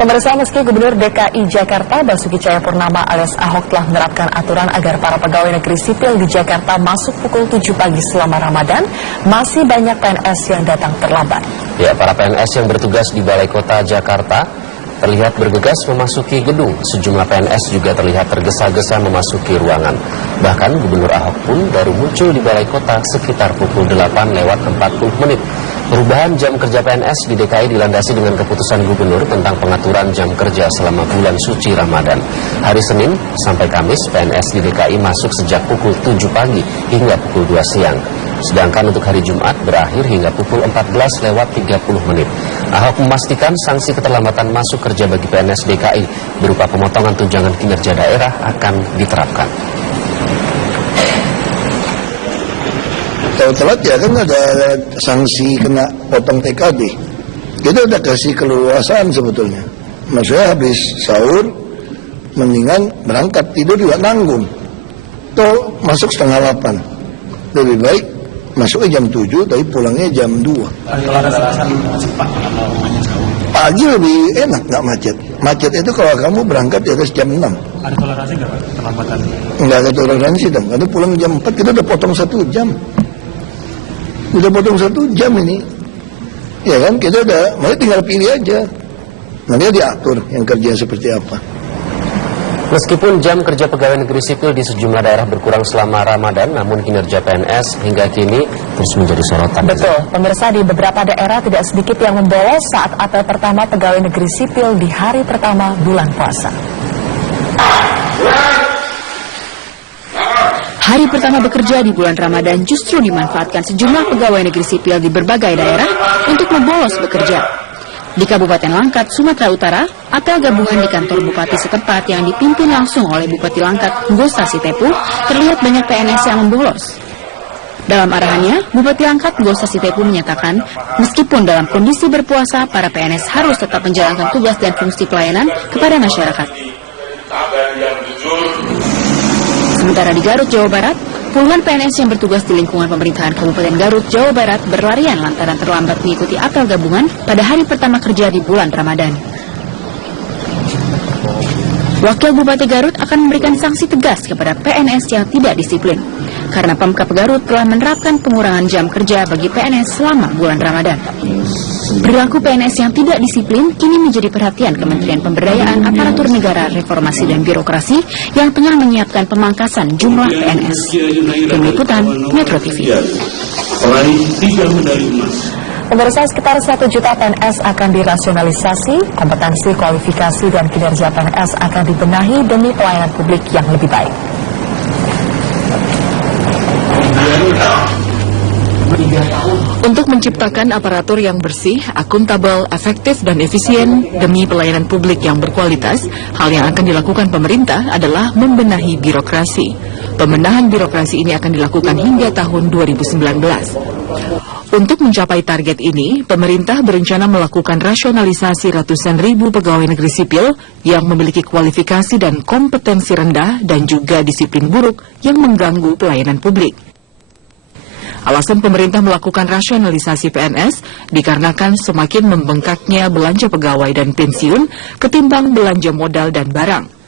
Pemirsa, meski Gubernur DKI Jakarta Basuki Cahayapurnama alias Ahok telah menerapkan aturan agar para pegawai negeri sipil di Jakarta masuk pukul 7 pagi selama Ramadan, masih banyak PNS yang datang terlambat. Ya, para PNS yang bertugas di Balai Kota Jakarta terlihat bergegas memasuki gedung. Sejumlah PNS juga terlihat tergesa-gesa memasuki ruangan. Bahkan Gubernur Ahok pun baru muncul di Balai Kota sekitar pukul 8:40 menit. Perubahan jam kerja PNS di DKI dilandasi dengan keputusan Gubernur tentang pengaturan jam kerja selama bulan suci Ramadan. Hari Senin sampai Kamis, PNS di DKI masuk sejak pukul 7 pagi hingga pukul 2 siang. Sedangkan untuk hari Jumat berakhir hingga pukul 14:30 menit. Ahok memastikan sanksi keterlambatan masuk kerja bagi PNS DKI berupa pemotongan tunjangan kinerja daerah akan diterapkan. Kalau telat ya kan ada sanksi kena potong TKB. Kita udah kasih keleluasaan sebetulnya. Maksudnya habis sahur mendingan berangkat, tidur juga nanggung. Toh masuk 7:30. Lebih baik masuknya jam 7 tapi pulangnya jam 2. Pagi lebih enak, nggak macet. Macet itu kalau kamu berangkat di atas jam 6. Ada toleransi nggak keterlambatan? Nggak ada toleransi dong. Karena pulang jam 4 kita udah potong 1 jam. Udah potong 1 jam ini. Ya kan, kita udah, makanya tinggal pilih aja. Nanti diatur yang kerja seperti apa. Meskipun jam kerja pegawai negeri sipil di sejumlah daerah berkurang selama Ramadan, namun kinerja PNS hingga kini terus menjadi sorotan. Betul, pemirsa, di beberapa daerah tidak sedikit yang membolos saat apel pertama pegawai negeri sipil di hari pertama bulan puasa. Hari pertama bekerja di bulan Ramadan justru dimanfaatkan sejumlah pegawai negeri sipil di berbagai daerah untuk membolos bekerja. Di Kabupaten Langkat, Sumatera Utara, apel gabungan di kantor bupati setempat yang dipimpin langsung oleh Bupati Langkat, Nggosa Sitepu, terlihat banyak PNS yang membolos. Dalam arahannya, Bupati Langkat, Nggosa Sitepu menyatakan, meskipun dalam kondisi berpuasa, para PNS harus tetap menjalankan tugas dan fungsi pelayanan kepada masyarakat. Sementara di Garut, Jawa Barat, puluhan PNS yang bertugas di lingkungan pemerintahan Kabupaten Garut, Jawa Barat berlarian lantaran terlambat mengikuti apel gabungan pada hari pertama kerja di bulan Ramadan. Wakil Bupati Garut akan memberikan sanksi tegas kepada PNS yang tidak disiplin, karena Pemkab Garut telah menerapkan pengurangan jam kerja bagi PNS selama bulan Ramadan. Perilaku PNS yang tidak disiplin kini menjadi perhatian Kementerian Pemberdayaan Aparatur Negara Reformasi dan Birokrasi yang tengah menyiapkan pemangkasan jumlah PNS. Tim Liputan, Metro TV. Pemirsa, sekitar 1 juta PNS akan dirasionalisasi, kompetensi, kualifikasi, dan kinerja PNS akan dibenahi demi pelayanan publik yang lebih baik. Untuk menciptakan aparatur yang bersih, akuntabel, efektif, dan efisien demi pelayanan publik yang berkualitas, hal yang akan dilakukan pemerintah adalah membenahi birokrasi. Pembenahan birokrasi ini akan dilakukan hingga tahun 2019. Untuk mencapai target ini, pemerintah berencana melakukan rasionalisasi ratusan ribu pegawai negeri sipil yang memiliki kualifikasi dan kompetensi rendah dan juga disiplin buruk yang mengganggu pelayanan publik. Alasan pemerintah melakukan rasionalisasi PNS dikarenakan semakin membengkaknya belanja pegawai dan pensiun ketimbang belanja modal dan barang.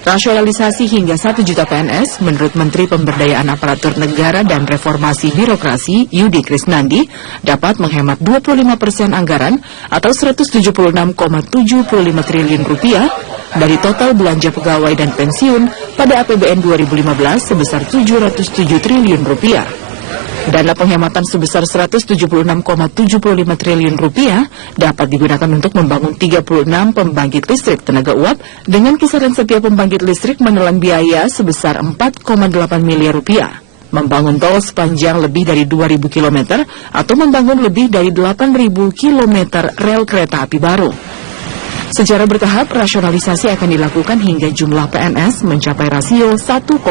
Rasionalisasi hingga 1 juta PNS menurut Menteri Pemberdayaan Aparatur Negara dan Reformasi Birokrasi Yudi Krisnandi dapat menghemat 25% anggaran atau 176,75 triliun rupiah dari total belanja pegawai dan pensiun pada APBN 2015 sebesar 707 triliun rupiah. Dana penghematan sebesar 176,75 triliun rupiah dapat digunakan untuk membangun 36 pembangkit listrik tenaga uap dengan kisaran setiap pembangkit listrik menelan biaya sebesar 4,8 miliar rupiah, membangun tol sepanjang lebih dari 2.000 km atau membangun lebih dari 8.000 km rel kereta api baru. Secara bertahap, rasionalisasi akan dilakukan hingga jumlah PNS mencapai rasio 1,5%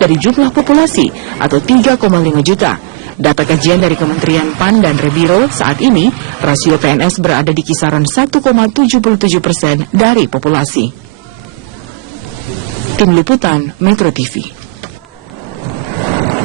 dari jumlah populasi atau 3,5 juta. Data kajian dari Kementerian PAN dan Rebiro saat ini, rasio PNS berada di kisaran 1,77% dari populasi. Tim Liputan, Metro TV.